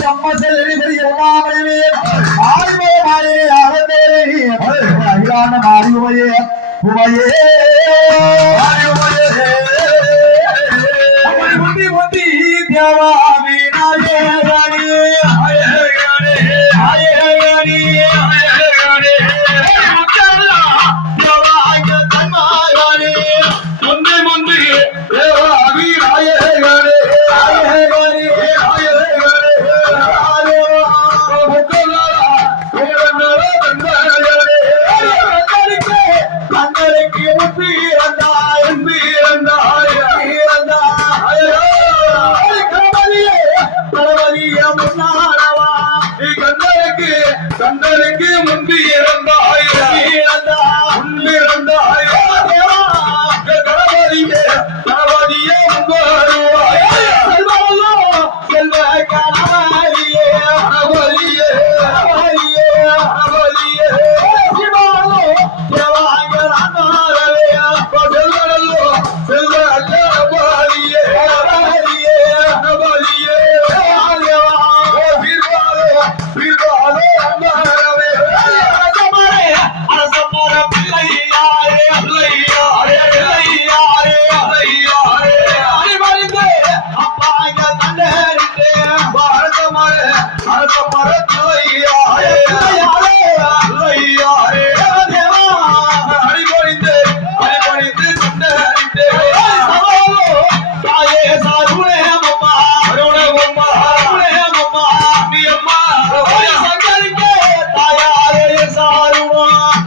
चम्मच जलेबी मेरी जलना मेरी में आज मेरे। भाई ने यार तेरी हिला न मारी हुई है हुआ ये।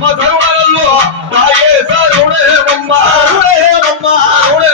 మధురలో రాయే సరుడే బొమ్మ. సరుడే బొమ్మ. సరుడే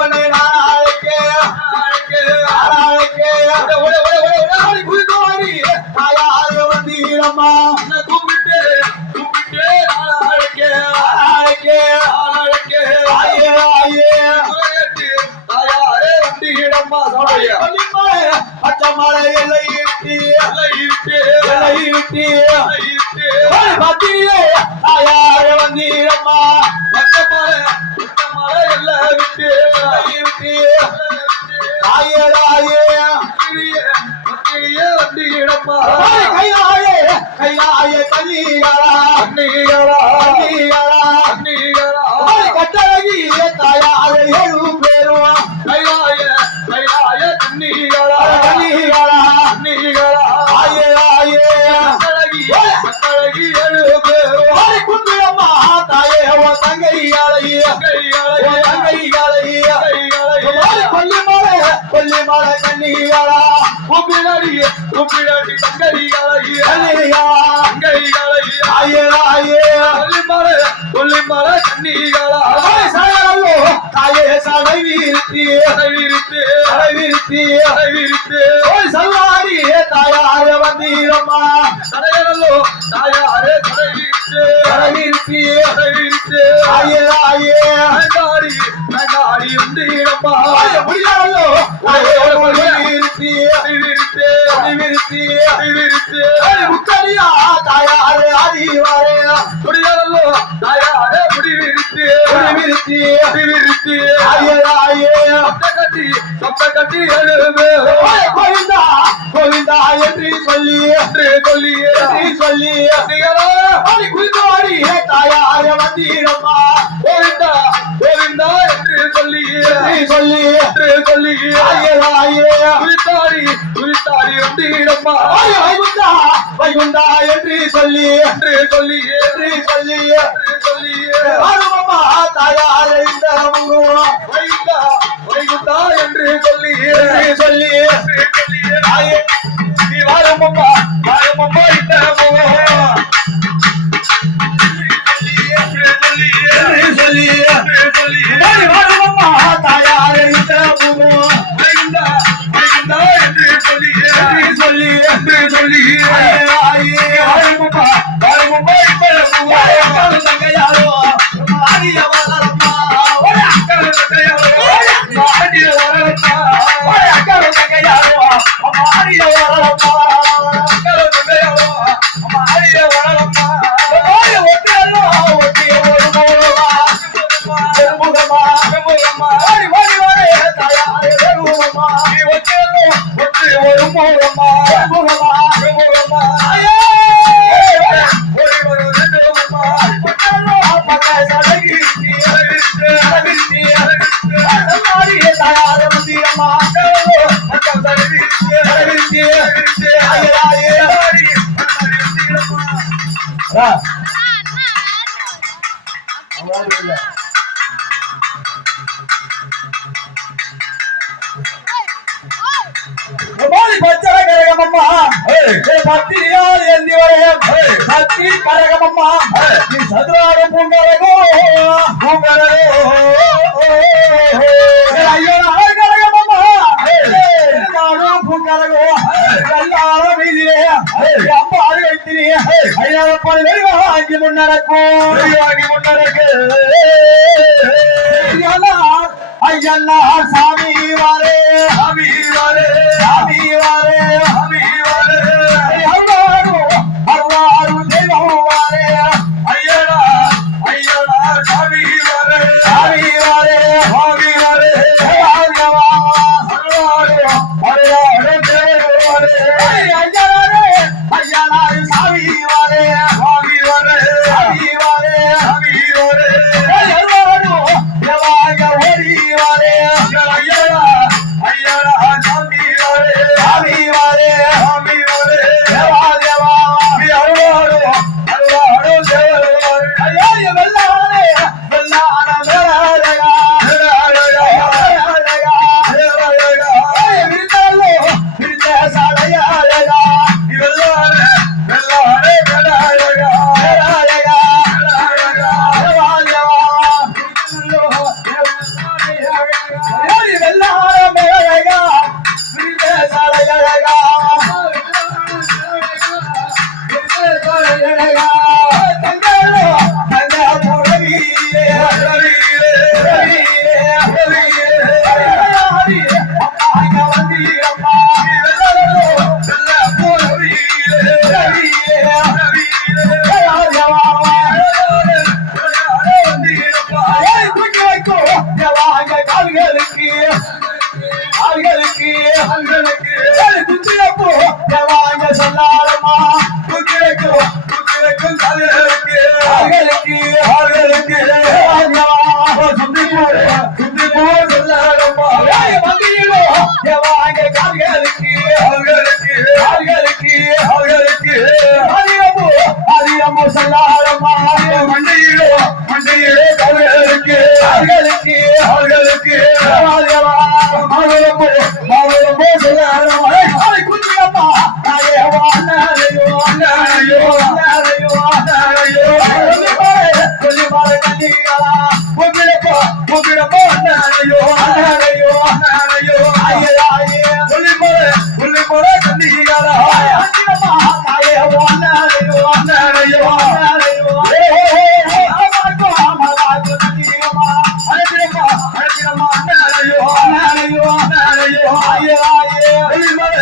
விட்டு விட்டு பத்தியே மல கண்ணிகளா உப்பிலடிய உப்பிலடி கங்கரிகளி அலையா கங்கரிகளி ஆயே ஆயே ஒல்லி மல ஒல்லி மல கண்ணிகளா தாயே சடை வீழ்த்தி தலைவிரித்து சடை வீழ்த்தி. தலைவிரித்து ஓய் சல்லாடி தாயார வந்தீரம்மா. தடையலோ தாயாரே சடை ஆயே ஆயே. வேண்டாடி வேண்டாடி உண்டீரம்மா ஆய தாயாரே தாயாரே முடிவிரித்து வீழ்த்தி. முடிவிரித்து ஆயே ஆயே சப்த கட்டி எழுது கோவிந்தா கோவிந்தா என்று சொல்லி என்று சொல்லியே என்று சொல்லி. ஆடி குறித்தோடி தாயார வந்தீரம்மா. கோவிந்தா கோவிந்தா என்று சொல்லியே என்று சொல்லி என்று சொல்லியே ஆயே. ஆயே குறித்தாடி குறித்தாடி ஆய வைகுண்டா வைகுண்டா என்று சொல்லி. என்று சொல்லியே என்று சொல்லி. என்று சொல்லியே ஆடுமம்மா தாயார இந்த வைகுண்டா வைகுண்டா என்று சொல்லி சொல்லி. பத்திரியால் ஏந்தி வரைய. பத்தி கரகமம்மா. நீ சதுராடு பூங்கரகோ. பூங்கரகோ. ஐயோ நாள் கரகமம்மா. நானும் பூங்கரகோ. கல்லார வீதியிலே. அம்மா அடி வைத்தினி. ஐயாப்படி வெளிவா அஞ்சு முன்னடக்கும் வெளியாகி முன்னரக்கு. ஐயனார் ஐயனார் சாமி வாரே. சாமி வாரே, சாமி வாரே. அவர்களுக்கு அவர்களுக்கு அவர்களுக்கு. உங்களை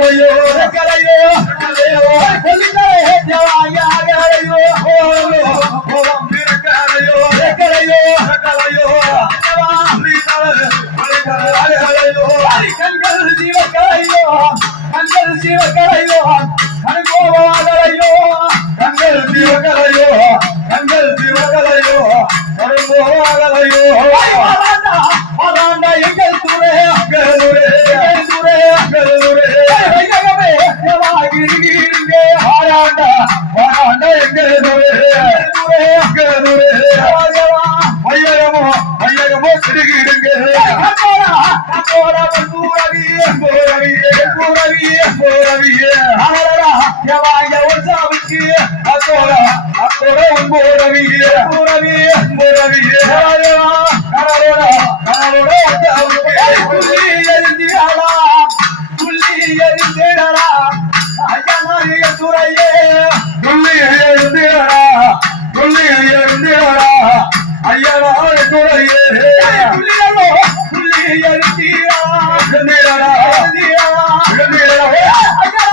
Hallelujah. ਮੇਰਾ ਮੇਰਾ ਮੇਰਾ ਮੇਰਾ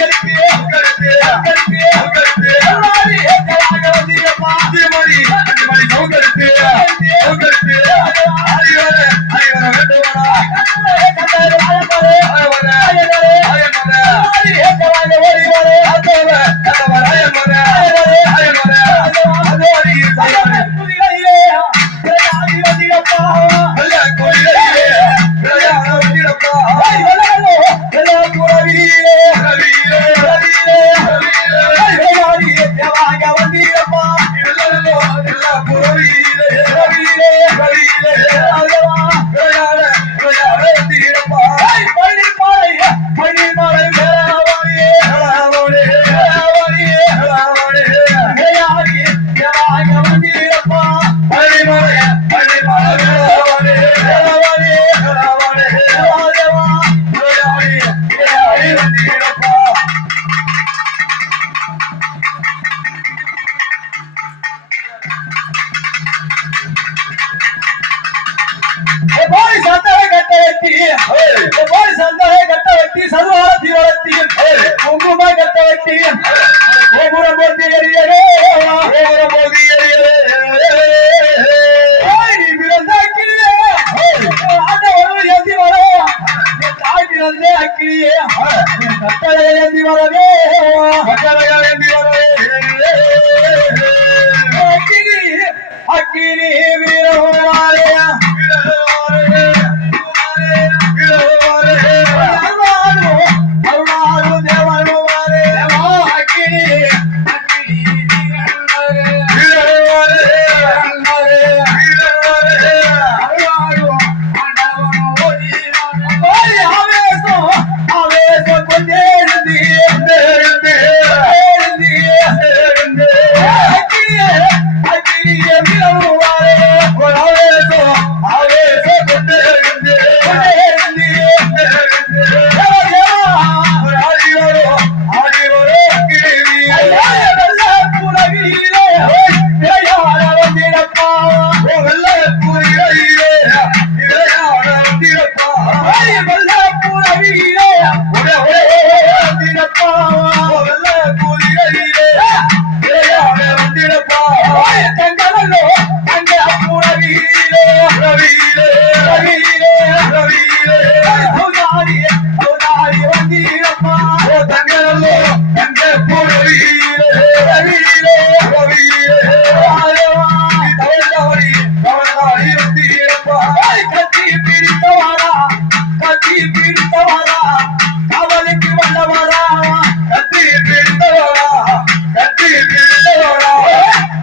கருத்து கருத்து la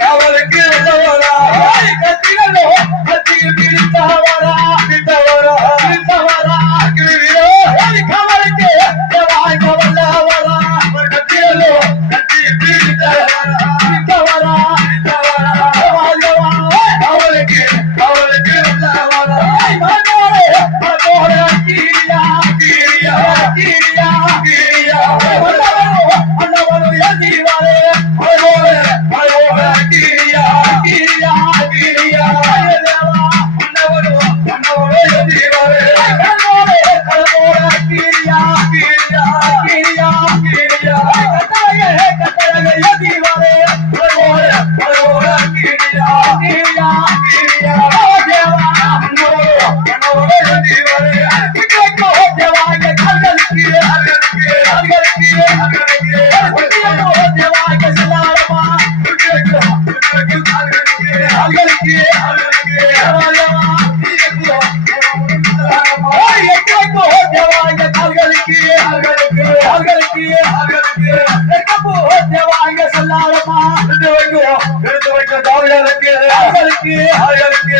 கவலுக்கு வந்தாலம்மா எடுத்து வைக்க தாவியாருக்கு அவர்களுக்கு அவர்களுக்கு